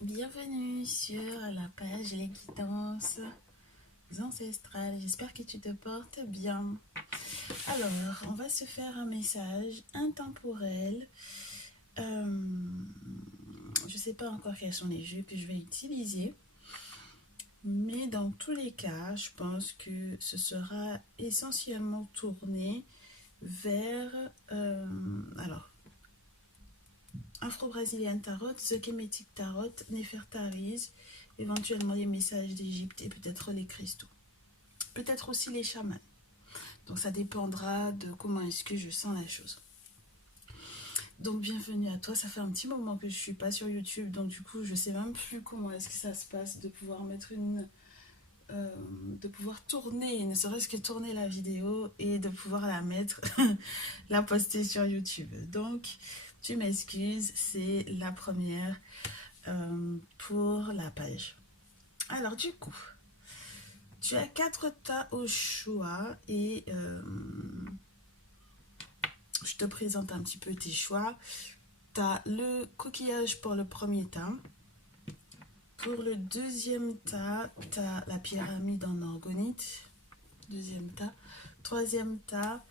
Bienvenue sur la page Les guidances ancestrales. J'espère que tu te portes bien. Alors, on va se faire un message intemporel. Je ne sais pas encore quels sont les jeux que je vais utiliser. Mais dans tous les cas, je pense que ce sera essentiellement tourné vers... Afro-Brazilian Tarot, The Kemetic Tarot, Nefertari's, éventuellement les messages d'Égypte et peut-être les cristaux. Peut-être aussi les chamans. Donc ça dépendra de comment est-ce que je sens la chose. Donc bienvenue à toi, ça fait un petit moment que je ne suis pas sur YouTube, donc du coup je ne sais même plus comment est-ce que ça se passe de pouvoir mettre de pouvoir tourner, ne serait-ce que tourner la vidéo et de pouvoir la mettre, la poster sur YouTube. Donc tu m'excuses, c'est la première pour la page. Alors du coup, tu as 4 tas au choix et je te présente un petit peu tes choix. Tu as le coquillage pour le premier tas. Pour le deuxième tas, tu as la pyramide en orgonite. Deuxième tas. Troisième tas,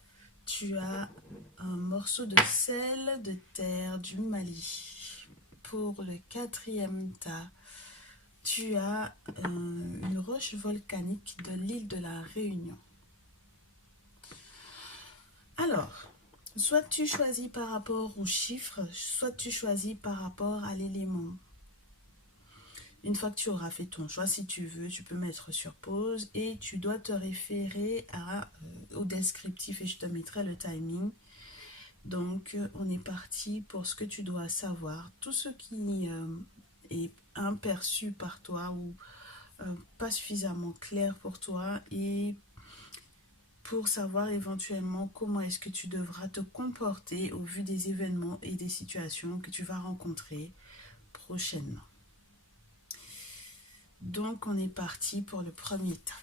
tu as un morceau de sel de terre du Mali. Pour le quatrième tas, tu as une roche volcanique de l'île de la Réunion. Alors, soit tu choisis par rapport aux chiffres, soit tu choisis par rapport à l'élément. Une fois que tu auras fait ton choix, si tu veux, tu peux mettre sur pause et tu dois te référer au descriptif et je te mettrai le timing. Donc, on est parti pour ce que tu dois savoir. Tout ce qui est imperçu par toi ou pas suffisamment clair pour toi et pour savoir éventuellement comment est-ce que tu devras te comporter au vu des événements et des situations que tu vas rencontrer prochainement. Donc, on est parti pour le premier tas.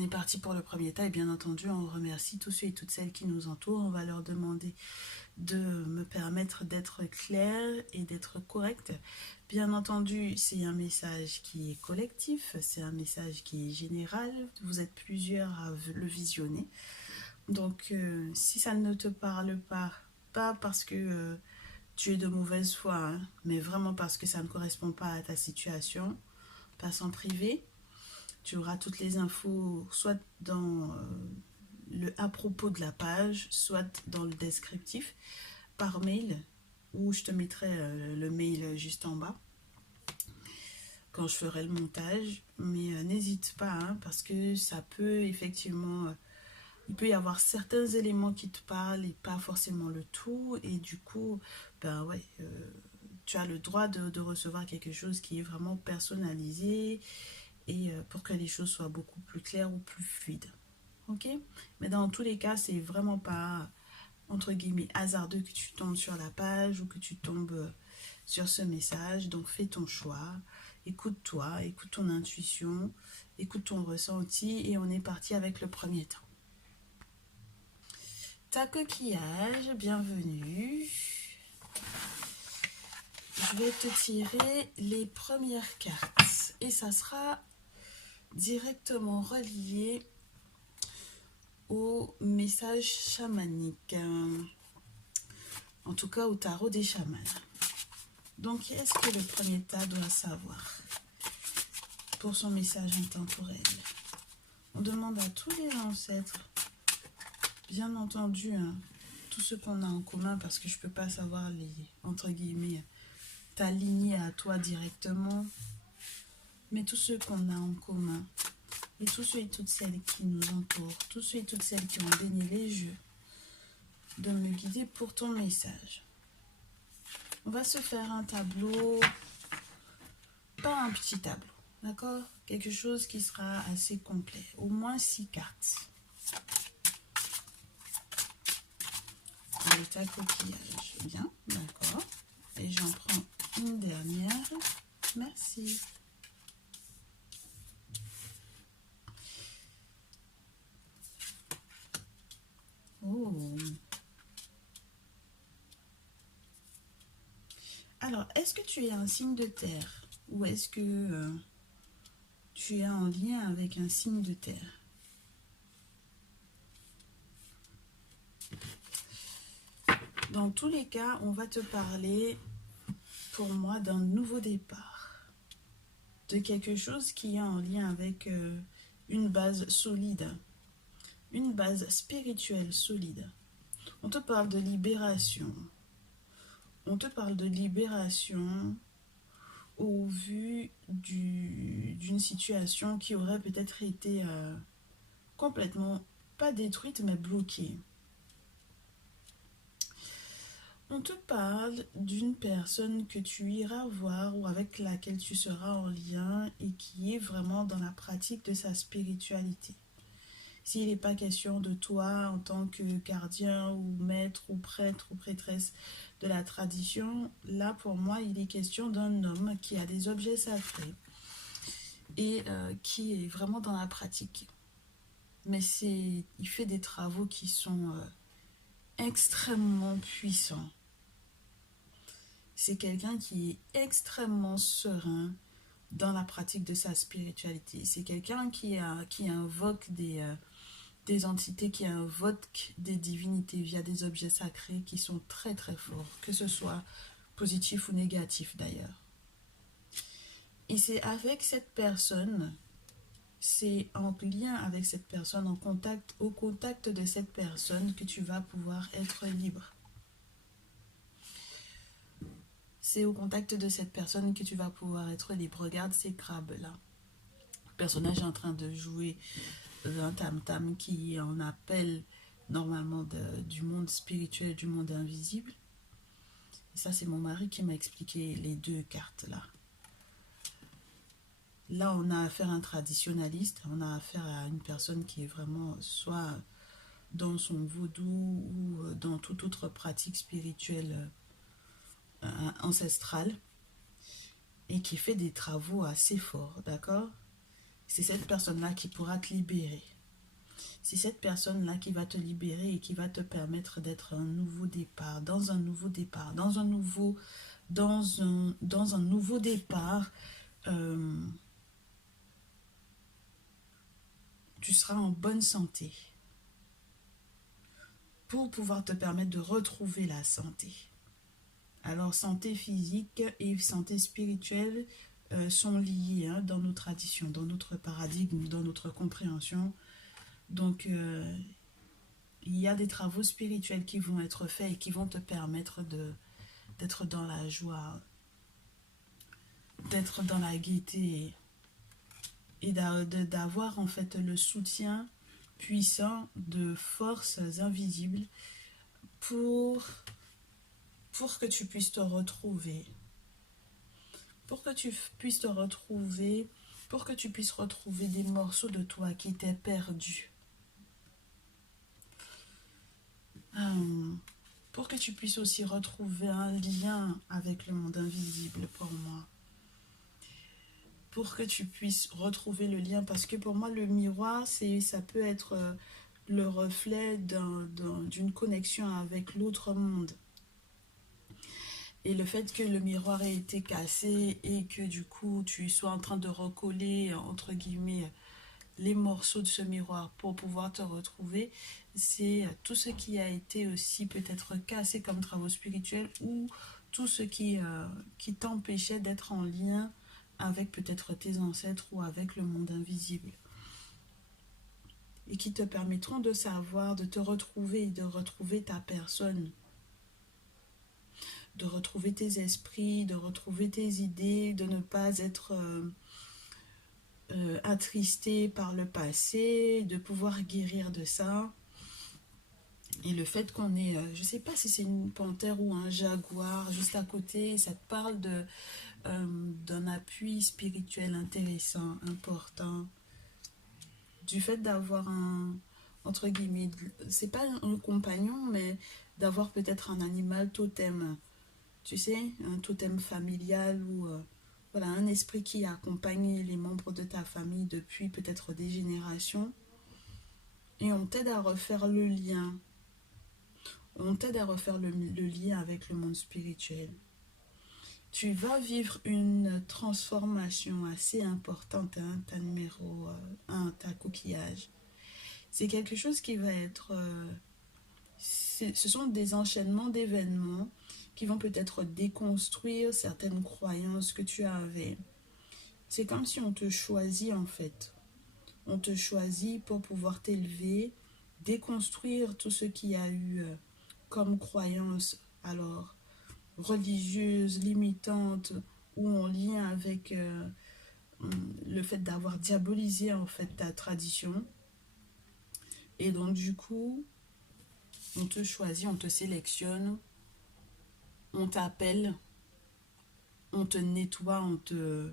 On est parti pour le premier tas et bien entendu, on remercie tous ceux et toutes celles qui nous entourent. On va leur demander de me permettre d'être claire et d'être correcte. Bien entendu, c'est un message qui est collectif, c'est un message qui est général. Vous êtes plusieurs à le visionner. Donc, si ça ne te parle pas parce que tu es de mauvaise foi, hein, mais vraiment parce que ça ne correspond pas à ta situation, passe en privé. Tu auras toutes les infos soit dans le à propos de la page, soit dans le descriptif, par mail, ou je te mettrai le mail juste en bas quand je ferai le montage. Mais n'hésite pas, hein, parce que ça peut effectivement... il peut y avoir certains éléments qui te parlent et pas forcément le tout. Et du coup, ben ouais, tu as le droit de recevoir quelque chose qui est vraiment personnalisé et pour que les choses soient beaucoup plus claires ou plus fluides. Ok? Mais dans tous les cas, c'est vraiment pas entre guillemets hasardeux que tu tombes sur la page ou que tu tombes sur ce message. Donc fais ton choix, écoute-toi, écoute ton intuition, écoute ton ressenti et on est parti avec le premier temps. Ta coquillage, bienvenue. Je vais te tirer les premières cartes et ça sera directement relié au message chamanique, en tout cas au tarot des chamans. Donc, qu'est-ce que le premier tas doit savoir pour son message intemporel? On demande à tous les ancêtres, bien entendu, hein, tout ce qu'on a en commun, parce que je ne peux pas savoir les, entre guillemets, ta lignée à toi directement, mais tous ceux qu'on a en commun, et tous ceux et toutes celles qui nous entourent, tous ceux et toutes celles qui ont baigné les jeux, de me guider pour ton message. On va se faire un tableau, pas un petit tableau, d'accord? Quelque chose qui sera assez complet, au moins 6 cartes. Avec ta coquillage, bien, d'accord. Et j'en prends une dernière, merci. Oh. Alors, est-ce que tu es un signe de terre ou est-ce que tu es en lien avec un signe de terre? Dans tous les cas, on va te parler, pour moi, d'un nouveau départ. De quelque chose qui est en lien avec une base solide. Une base spirituelle solide. On te parle de libération. On te parle de libération au vu d'une situation qui aurait peut-être été complètement, pas détruite, mais bloquée. On te parle d'une personne que tu iras voir ou avec laquelle tu seras en lien et qui est vraiment dans la pratique de sa spiritualité. S'il n'est pas question de toi en tant que gardien ou maître ou prêtre ou prêtresse de la tradition, là pour moi il est question d'un homme qui a des objets sacrés et qui est vraiment dans la pratique. Mais il fait des travaux qui sont extrêmement puissants. C'est quelqu'un qui est extrêmement serein dans la pratique de sa spiritualité. C'est quelqu'un qui invoque des entités, qui invoquent des divinités via des objets sacrés qui sont très très forts, que ce soit positif ou négatif d'ailleurs. Et c'est avec cette personne, c'est en lien avec cette personne, au contact de cette personne que tu vas pouvoir être libre. C'est au contact de cette personne que tu vas pouvoir être libre. Regarde ces crabes-là. Le personnage est en train de jouer un tam-tam qui en appelle normalement du monde spirituel, du monde invisible. Et ça, c'est mon mari qui m'a expliqué les deux cartes-là. Là, on a affaire à un traditionnaliste, on a affaire à une personne qui est vraiment soit dans son vaudou ou dans toute autre pratique spirituelle ancestrale et qui fait des travaux assez forts, d'accord? C'est cette personne-là qui pourra te libérer. C'est cette personne-là qui va te libérer et qui va te permettre d'être un nouveau départ, dans un nouveau départ, dans un nouveau départ. Tu seras en bonne santé pour pouvoir te permettre de retrouver la santé. Alors, santé physique et santé spirituelle sont liées dans nos traditions, dans notre paradigme, dans notre compréhension. Donc, il y a des travaux spirituels qui vont être faits et qui vont te permettre d'être dans la joie, d'être dans la gaieté et d'avoir en fait le soutien puissant de forces invisibles pour que tu puisses te retrouver. Pour que tu puisses te retrouver, pour que tu puisses retrouver des morceaux de toi qui étaient perdus. Pour que tu puisses aussi retrouver un lien avec le monde invisible pour moi. Pour que tu puisses retrouver le lien, parce que pour moi le miroir, ça peut être le reflet d'une connexion avec l'autre monde. Et le fait que le miroir ait été cassé et que du coup tu sois en train de recoller entre guillemets les morceaux de ce miroir pour pouvoir te retrouver, c'est tout ce qui a été aussi peut-être cassé comme travaux spirituels ou tout ce qui t'empêchait d'être en lien avec peut-être tes ancêtres ou avec le monde invisible. Et qui te permettront de savoir, de te retrouver et de retrouver ta personne. De retrouver tes esprits, de retrouver tes idées, de ne pas être attristé par le passé, de pouvoir guérir de ça. Et le fait qu'on ait, je ne sais pas si c'est une panthère ou un jaguar juste à côté, ça te parle d'un appui spirituel intéressant, important. Du fait d'avoir entre guillemets, c'est pas un compagnon, mais d'avoir peut-être un animal totem. Tu sais, un totem familial ou voilà, un esprit qui accompagne les membres de ta famille depuis peut-être des générations. Et on t'aide à refaire le lien. On t'aide à refaire le lien avec le monde spirituel. Tu vas vivre une transformation assez importante, hein, ta numéro 1, ta coquillage. C'est quelque chose qui va être... ce sont des enchaînements d'événements qui vont peut-être déconstruire certaines croyances que tu avais. C'est comme si on te choisit en fait. On te choisit pour pouvoir t'élever, déconstruire tout ce qu'il y a eu comme croyance, alors religieuse, limitante, ou en lien avec le fait d'avoir diabolisé en fait ta tradition. Et donc du coup, on te choisit, on te sélectionne, on t'appelle, on te nettoie, on te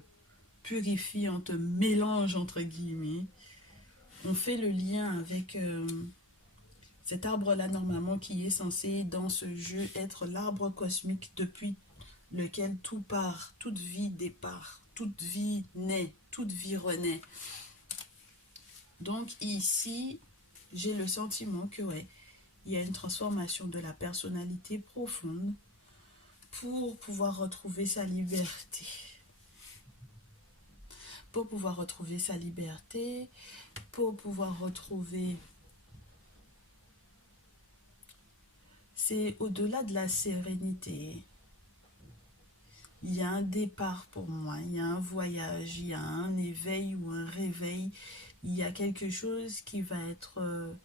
purifie, on te mélange entre guillemets. On fait le lien avec cet arbre-là normalement qui est censé dans ce jeu être l'arbre cosmique depuis lequel tout part, toute vie départ, toute vie naît, toute vie renaît. Donc ici, j'ai le sentiment que ouais, il y a une transformation de la personnalité profonde pour pouvoir retrouver sa liberté. Pour pouvoir retrouver sa liberté, pour pouvoir retrouver... C'est au-delà de la sérénité. Il y a un départ pour moi, il y a un voyage, il y a un éveil ou un réveil. Il y a quelque chose qui va être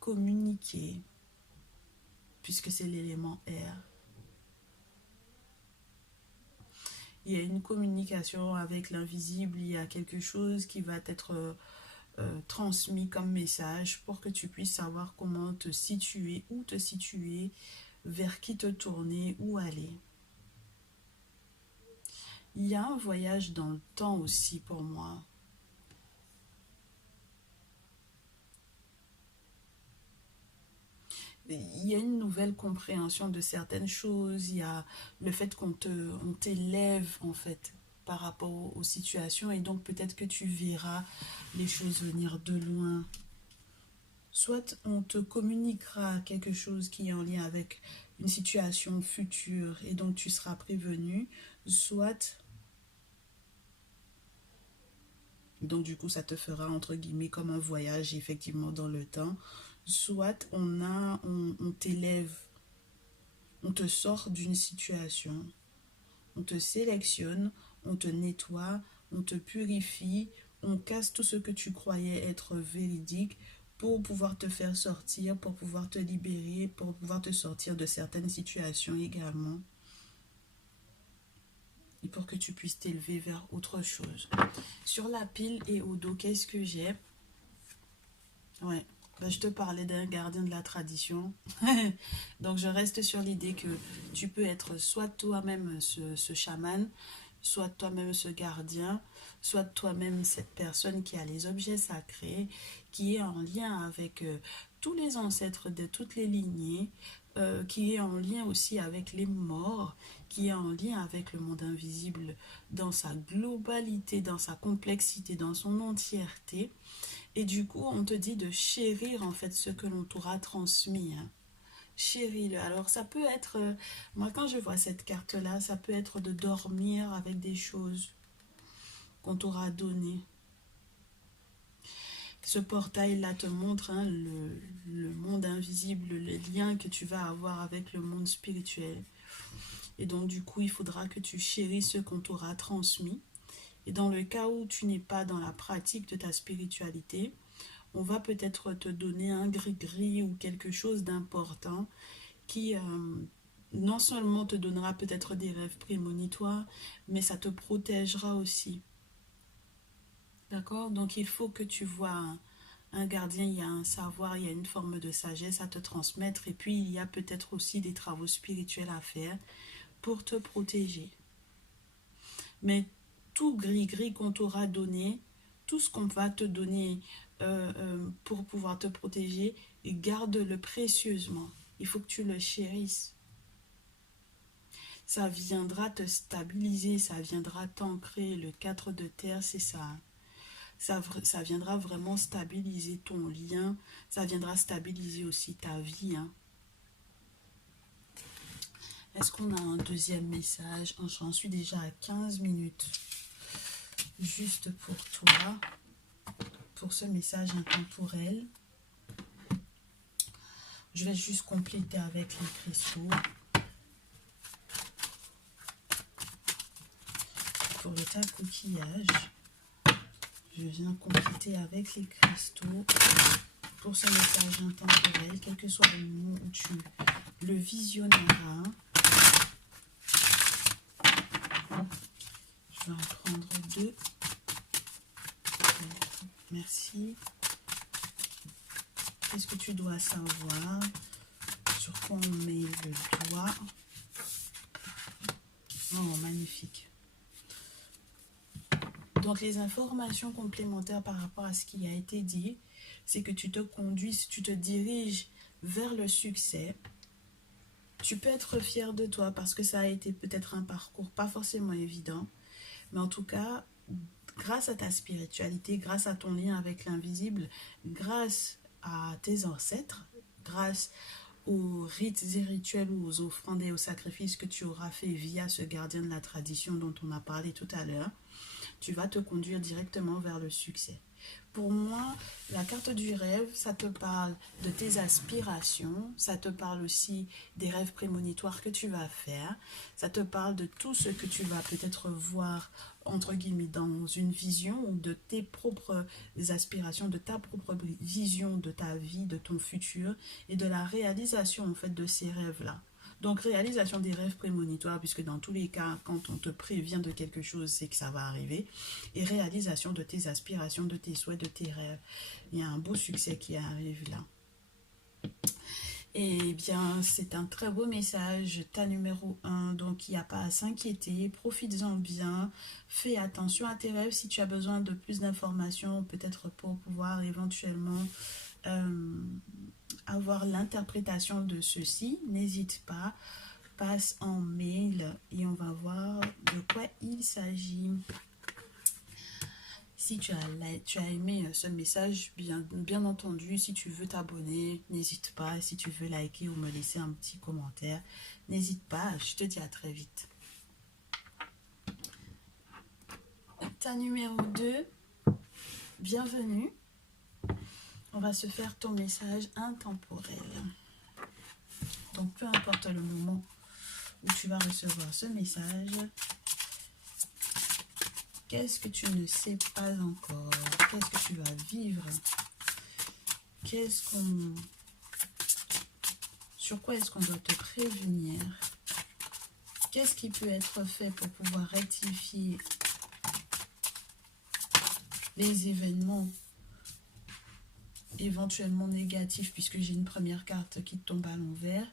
communiqué, puisque c'est l'élément R. Il y a une communication avec l'invisible, il y a quelque chose qui va être transmis comme message pour que tu puisses savoir comment te situer, où te situer, vers qui te tourner, où aller. Il y a un voyage dans le temps aussi pour moi. Il y a une nouvelle compréhension de certaines choses, il y a le fait qu'on t'élève en fait par rapport aux situations et donc peut-être que tu verras les choses venir de loin. Soit on te communiquera quelque chose qui est en lien avec une situation future et donc tu seras prévenu, soit donc du coup ça te fera entre guillemets comme un voyage effectivement dans le temps, soit on t'élève, on te sort d'une situation, on te sélectionne, on te nettoie, on te purifie, on casse tout ce que tu croyais être véridique pour pouvoir te faire sortir, pour pouvoir te libérer, pour pouvoir te sortir de certaines situations également. Et pour que tu puisses t'élever vers autre chose. Sur la pile et au dos, qu'est-ce que j'ai? Ouais, ben, je te parlais d'un gardien de la tradition. Donc je reste sur l'idée que tu peux être soit toi-même ce chaman, soit toi-même ce gardien, soit toi-même cette personne qui a les objets sacrés, qui est en lien avec tous les ancêtres de toutes les lignées, qui est en lien aussi avec les morts, qui est en lien avec le monde invisible dans sa globalité, dans sa complexité, dans son entièreté. Et du coup, on te dit de chérir en fait ce que l'on t'aura transmis. Hein. Chéris-le. Alors ça peut être, moi quand je vois cette carte-là, ça peut être de dormir avec des choses qu'on t'aura données. Ce portail-là te montre hein, le monde invisible, le lien que tu vas avoir avec le monde spirituel. Et donc du coup, il faudra que tu chérisses ce qu'on t'aura transmis. Et dans le cas où tu n'es pas dans la pratique de ta spiritualité, on va peut-être te donner un gris-gris ou quelque chose d'important qui non seulement te donnera peut-être des rêves prémonitoires, mais ça te protégera aussi. D'accord? Donc il faut que tu vois un gardien, il y a un savoir, il y a une forme de sagesse à te transmettre et puis il y a peut-être aussi des travaux spirituels à faire pour te protéger. Mais tout gris-gris qu'on t'aura donné, tout ce qu'on va te donner pour pouvoir te protéger, garde-le précieusement. Il faut que tu le chérisses. Ça viendra te stabiliser, ça viendra t'ancrer. Le 4 de terre, c'est ça. Ça viendra vraiment stabiliser ton lien. Ça viendra stabiliser aussi ta vie. Hein. Est-ce qu'on a un deuxième message? J'en suis déjà à 15 minutes. Juste pour toi, pour ce message intemporel. Je vais juste compléter avec les cristaux. Pour le tas coquillage, je viens compléter avec les cristaux pour ce message intemporel, quel que soit le moment où tu le visionneras. Je vais en prendre 2. Merci. Qu'est-ce que tu dois savoir? Sur quoi on met le doigt? Oh, magnifique. Donc, les informations complémentaires par rapport à ce qui a été dit, c'est que tu te conduises, tu te diriges vers le succès. Tu peux être fier de toi parce que ça a été peut-être un parcours pas forcément évident. Mais en tout cas, grâce à ta spiritualité, grâce à ton lien avec l'invisible, grâce à tes ancêtres, grâce aux rites et rituels ou aux offrandes et aux sacrifices que tu auras fait via ce gardien de la tradition dont on a parlé tout à l'heure, tu vas te conduire directement vers le succès. Pour moi, la carte du rêve, ça te parle de tes aspirations, ça te parle aussi des rêves prémonitoires que tu vas faire, ça te parle de tout ce que tu vas peut-être voir, entre guillemets, dans une vision ou de tes propres aspirations, de ta propre vision de ta vie, de ton futur et de la réalisation en fait de ces rêves-là. Donc, réalisation des rêves prémonitoires, puisque dans tous les cas, quand on te prévient de quelque chose, c'est que ça va arriver. Et réalisation de tes aspirations, de tes souhaits, de tes rêves. Il y a un beau succès qui arrive là. Eh bien, c'est un très beau message, ta numéro 1, donc il n'y a pas à s'inquiéter, profites-en bien, fais attention à tes rêves si tu as besoin de plus d'informations, peut-être pour pouvoir éventuellement avoir l'interprétation de ceci, n'hésite pas, passe en mail et on va voir de quoi il s'agit. Si tu as aimé ce message, bien entendu, si tu veux t'abonner, n'hésite pas. Si tu veux liker ou me laisser un petit commentaire, n'hésite pas. Je te dis à très vite. Ta numéro 2, bienvenue. On va se faire ton message intemporel. Donc, peu importe le moment où tu vas recevoir ce message, qu'est-ce que tu ne sais pas encore? Qu'est-ce que tu vas vivre? Sur quoi est-ce qu'on doit te prévenir? Qu'est-ce qui peut être fait pour pouvoir rectifier les événements éventuellement négatifs, puisque j'ai une première carte qui tombe à l'envers?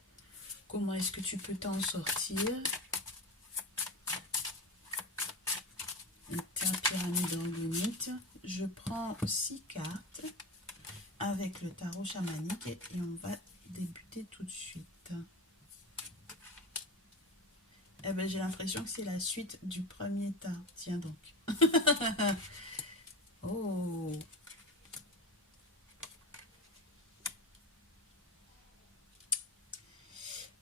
Comment est-ce que tu peux t'en sortir? Ta pyramide orgonite. Je prends 6 cartes avec le tarot chamanique et on va débuter tout de suite. Eh ben, j'ai l'impression que c'est la suite du premier tas. Tiens donc. Oh.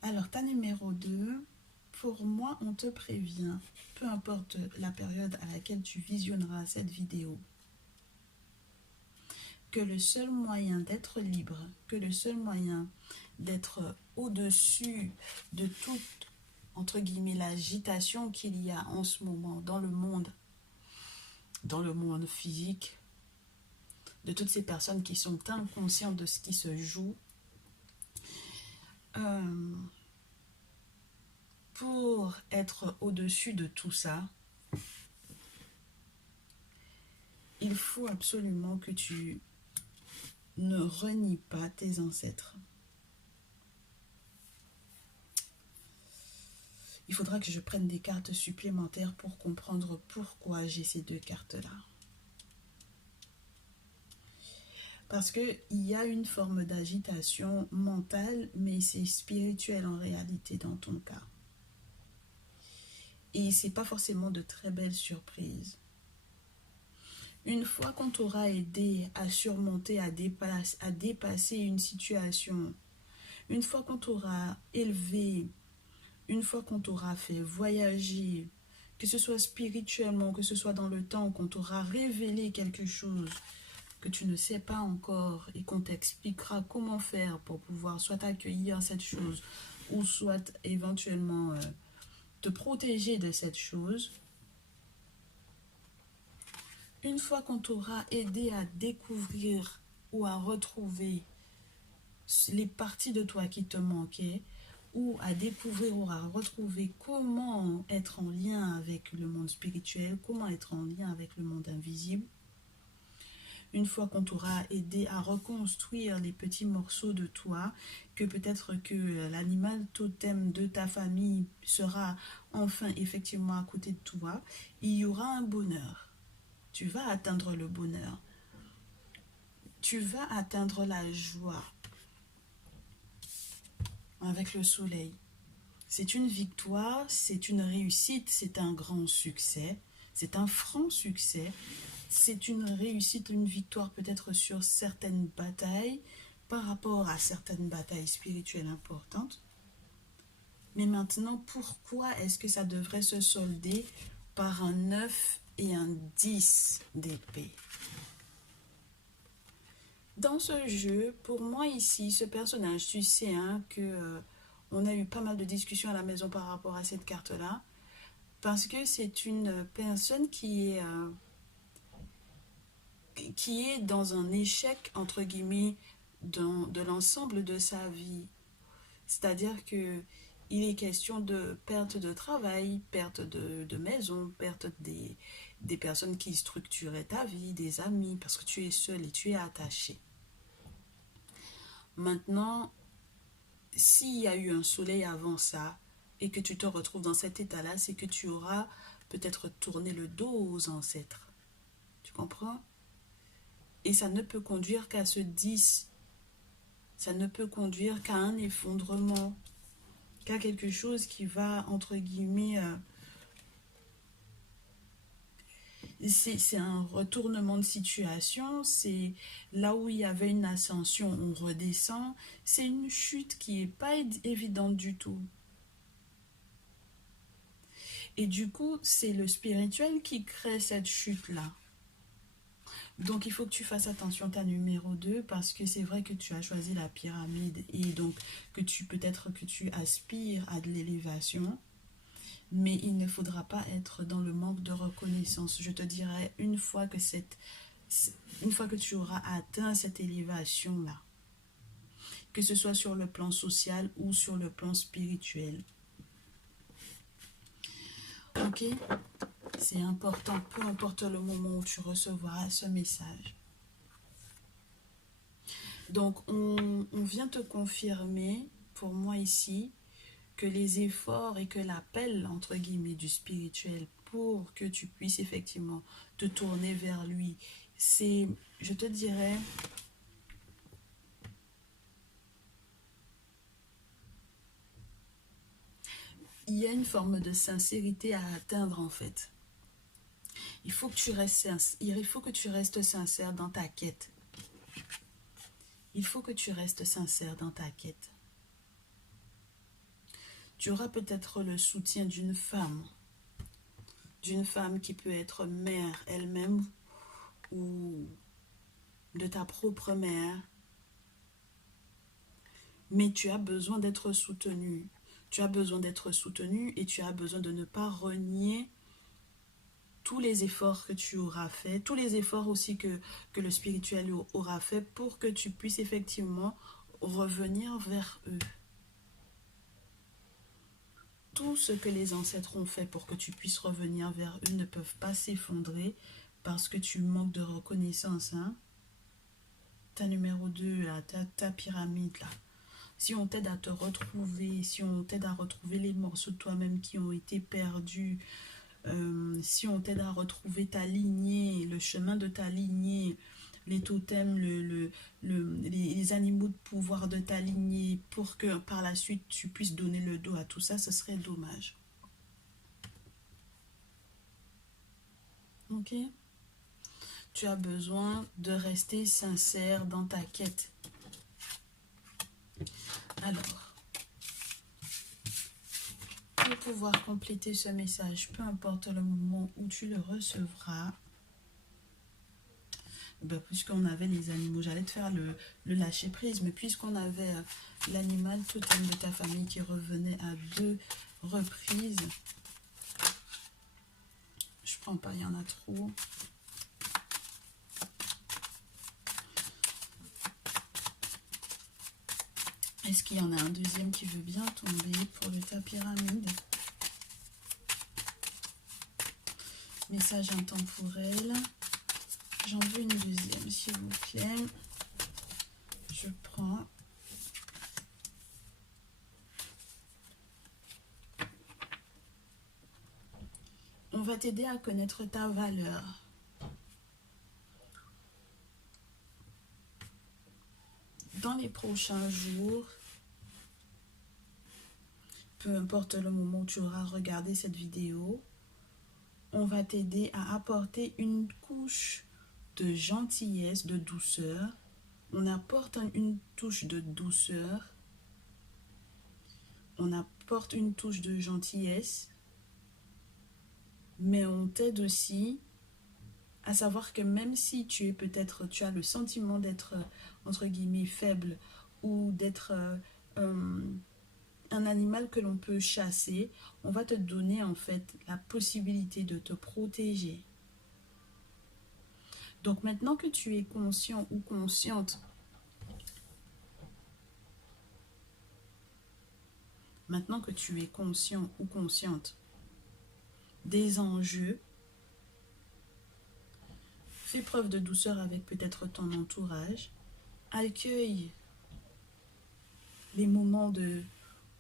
Alors, ta numéro 2, pour moi, on te prévient, peu importe la période à laquelle tu visionneras cette vidéo, que le seul moyen d'être libre, que le seul moyen d'être au-dessus de toute, entre guillemets, l'agitation qu'il y a en ce moment dans le monde physique, de toutes ces personnes qui sont inconscientes de ce qui se joue, pour être au-dessus de tout ça, il faut absolument que tu ne renies pas tes ancêtres. Il faudra que je prenne des cartes supplémentaires pour comprendre pourquoi j'ai ces 2 cartes-là. Parce qu'il y a une forme d'agitation mentale, mais c'est spirituel en réalité dans ton cas. Et ce n'est pas forcément de très belles surprises. Une fois qu'on t'aura aidé à surmonter, à dépasser une situation, une fois qu'on t'aura élevé Une fois qu'on t'aura fait voyager, que ce soit spirituellement, que ce soit dans le temps, qu'on t'aura révélé quelque chose que tu ne sais pas encore et qu'on t'expliquera comment faire pour pouvoir soit accueillir cette chose ou soit éventuellement te protéger de cette chose. Une fois qu'on t'aura aidé à découvrir ou à retrouver les parties de toi qui te manquaient, ou à découvrir ou à retrouver comment être en lien avec le monde spirituel, comment être en lien avec le monde invisible. Une fois qu'on t'aura aidé à reconstruire les petits morceaux de toi, que peut-être que l'animal totem de ta famille sera enfin effectivement à côté de toi, il y aura un bonheur. Tu vas atteindre le bonheur. Tu vas atteindre la joie avec le soleil. C'est une victoire, c'est une réussite, c'est un grand succès, c'est un franc succès. C'est une réussite, une victoire peut-être sur certaines batailles, par rapport à certaines batailles spirituelles importantes. Mais maintenant, pourquoi est-ce que ça devrait se solder par un 9 et un 10 d'épée? Dans ce jeu, pour moi ici, ce personnage, tu sais hein, que on a eu pas mal de discussions à la maison par rapport à cette carte-là, parce que c'est une personne qui est dans un échec, entre guillemets, de l'ensemble de sa vie. C'est-à-dire que il est question de perte de travail, perte de maison, perte des personnes qui structuraient ta vie, des amis, parce que tu es seul et tu es attaché. Maintenant, s'il y a eu un soleil avant ça et que tu te retrouves dans cet état-là, c'est que tu auras peut-être tourné le dos aux ancêtres. Tu comprends? Et ça ne peut conduire qu'à ce 10. Ça ne peut conduire qu'à un effondrement, qu'à quelque chose qui va, entre guillemets, c'est un retournement de situation, c'est là où il y avait une ascension, on redescend, c'est une chute qui n'est pas évidente du tout. Et du coup, c'est le spirituel qui crée cette chute-là. Donc, il faut que tu fasses attention ta numéro 2 parce que c'est vrai que tu as choisi la pyramide et donc que peut-être que tu aspires à de l'élévation, mais il ne faudra pas être dans le manque de reconnaissance. Je te dirais, une fois que tu auras atteint cette élévation-là, que ce soit sur le plan social ou sur le plan spirituel. Ok? C'est important, peu importe le moment où tu recevras ce message. Donc, on vient te confirmer, pour moi ici, que les efforts et que l'appel, entre guillemets, du spirituel pour que tu puisses effectivement te tourner vers lui, c'est, je te dirais, il y a une forme de sincérité à atteindre en fait. Il faut que tu restes sincère dans ta quête. Il faut que tu restes sincère dans ta quête. Tu auras peut-être le soutien d'une femme qui peut être mère elle-même ou de ta propre mère. Mais tu as besoin d'être soutenu. Tu as besoin d'être soutenu et tu as besoin de ne pas renier tous les efforts que tu auras fait, tous les efforts aussi que le spirituel aura fait pour que tu puisses effectivement revenir vers eux. Tout ce que les ancêtres ont fait pour que tu puisses revenir vers eux ne peuvent pas s'effondrer parce que tu manques de reconnaissance. Hein? Ta numéro 2, là, ta pyramide, là. Si on t'aide à te retrouver, si on t'aide à retrouver les morceaux de toi-même qui ont été perdus, si on t'aide à retrouver ta lignée, le chemin de ta lignée, les totems, les animaux de pouvoir de ta lignée, pour que par la suite tu puisses donner le dos à tout ça, ce serait dommage. Ok? Tu as besoin de rester sincère dans ta quête. Alors, pour pouvoir compléter ce message, peu importe le moment où tu le recevras. Ben, puisqu'on avait les animaux, j'allais te faire le lâcher prise, mais puisqu'on avait l'animal totem de ta famille qui revenait à 2 reprises, je prends pas, il y en a trop. Est-ce qu'il y en a un deuxième qui veut bien tomber pour le tas pyramide? Message intemporel. J'en veux une deuxième, s'il vous plaît. Je prends. On va t'aider à connaître ta valeur. Dans les prochains jours, peu importe le moment où tu auras regardé cette vidéo, on va t'aider à apporter une couche de gentillesse, de douceur. On apporte une touche de douceur. On apporte une touche de gentillesse. Mais on t'aide aussi à savoir que même si tu as le sentiment d'être, entre guillemets, faible ou d'être un animal que l'on peut chasser, on va te donner en fait la possibilité de te protéger. Donc maintenant que tu es conscient ou consciente, des enjeux, fais preuve de douceur avec peut-être ton entourage, accueille les moments de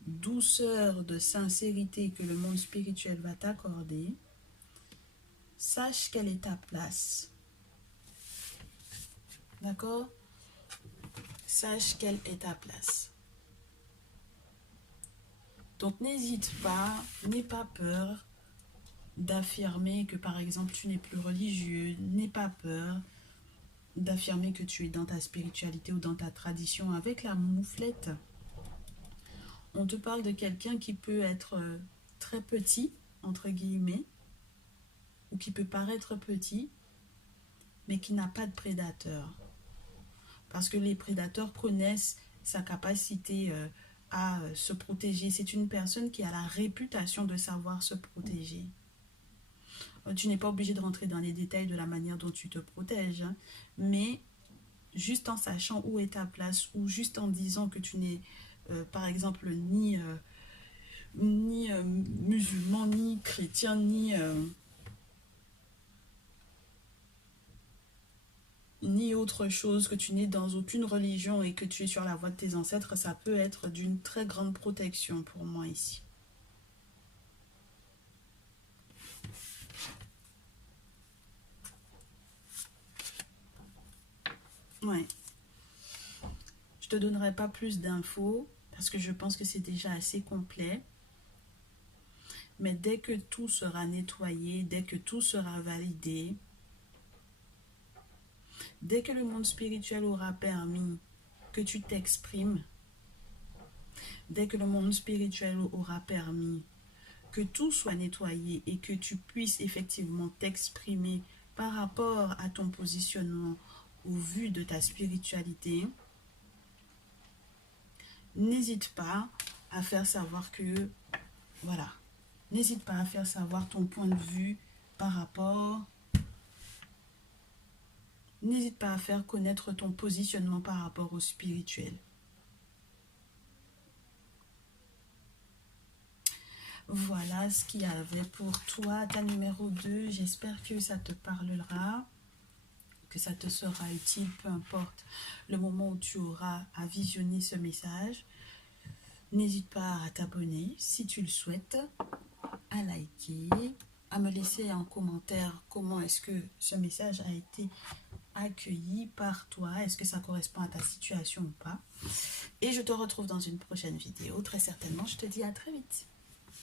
douceur, de sincérité que le monde spirituel va t'accorder. Sache quelle est ta place. D'accord? Sache quelle est ta place. Donc n'hésite pas, n'aie pas peur d'affirmer que par exemple tu n'es plus religieux, n'aie pas peur d'affirmer que tu es dans ta spiritualité ou dans ta tradition avec la mouflette. On te parle de quelqu'un qui peut être très petit, entre guillemets, ou qui peut paraître petit, mais qui n'a pas de prédateur. Parce que les prédateurs connaissent sa capacité à se protéger. C'est une personne qui a la réputation de savoir se protéger. Tu n'es pas obligé de rentrer dans les détails de la manière dont tu te protèges, hein, mais juste en sachant où est ta place, ou juste en disant que tu n'es, par exemple, ni musulman, ni chrétien, ni autre chose, que tu n'es dans aucune religion et que tu es sur la voie de tes ancêtres, ça peut être d'une très grande protection pour moi ici. Ouais. Je te donnerai pas plus d'infos parce que je pense que c'est déjà assez complet. Mais dès que tout sera nettoyé, dès que tout sera validé, dès que le monde spirituel aura permis que tu t'exprimes, dès que le monde spirituel aura permis que tout soit nettoyé et que tu puisses effectivement t'exprimer par rapport à ton positionnement au vu de ta spiritualité, n'hésite pas à faire savoir que, voilà, n'hésite pas à faire savoir ton point de vue par rapport, n'hésite pas à faire connaître ton positionnement par rapport au spirituel. Voilà ce qu'il y avait pour toi, ta numéro 2. J'espère que ça te parlera, que ça te sera utile, peu importe le moment où tu auras à visionner ce message. N'hésite pas à t'abonner si tu le souhaites, à liker, à me laisser en commentaire comment est-ce que ce message a été accueilli par toi, est-ce que ça correspond à ta situation ou pas. Et je te retrouve dans une prochaine vidéo, très certainement. Je te dis à très vite.